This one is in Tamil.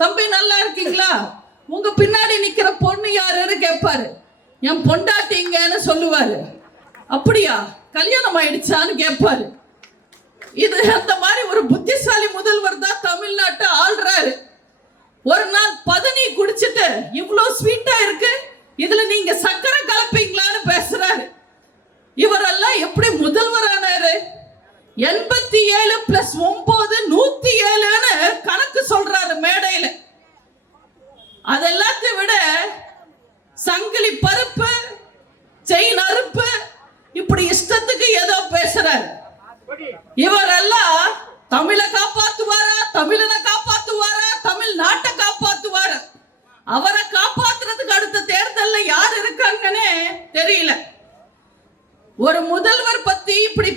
தம்பி நல்லா இருக்கீங்களா, உங்க பின்னாடி நிக்கிற பொண்ணு யாருன்னு கேட்பாரு. என் பொண்டாட்டிங்கன்னு சொல்லுவாரு. அப்படியா, கல்யாணம் ஆயிடுச்சான்னு கேட்பாரு. இது அந்த மாதிரி ஒரு புத்திசாலி முதல்வர் தான் தமிழ்நாட்டை ஆள்றாரு. ஒரு நாள் பதனி குடிச்சிட்டு இவ்வளோ ஸ்வீட்டா இருக்கு, இதுல நீங்க சக்கரை கலப்பீங்களான்னு பேசுறாரு. இவரெல்லாம் எப்படி முதல்வர் ஆனாரு? 87 + 9 107ன்னு கணக்கு சொல்றாரு மேடையில. அதெல்லாத்தையும் விட சங்கிலி பருப்பு, செயின் அறுப்பு, இப்படி இஷ்டத்துக்கு ஏதோ பேசுறாரு. இவரெல்லாம் தமிழை காப்பாத்துவாரா, தமிழனை காப்பாத்துவாரா, தமிழ்நாட்டை காப்பாத்துவாரா? அவரை காப்பாத்துறதுக்கு அடுத்த தேர்தல்ல யார் இருக்காங்கன்னு தெரியல. ஒரு முதல்வர் பத்தி இப்படி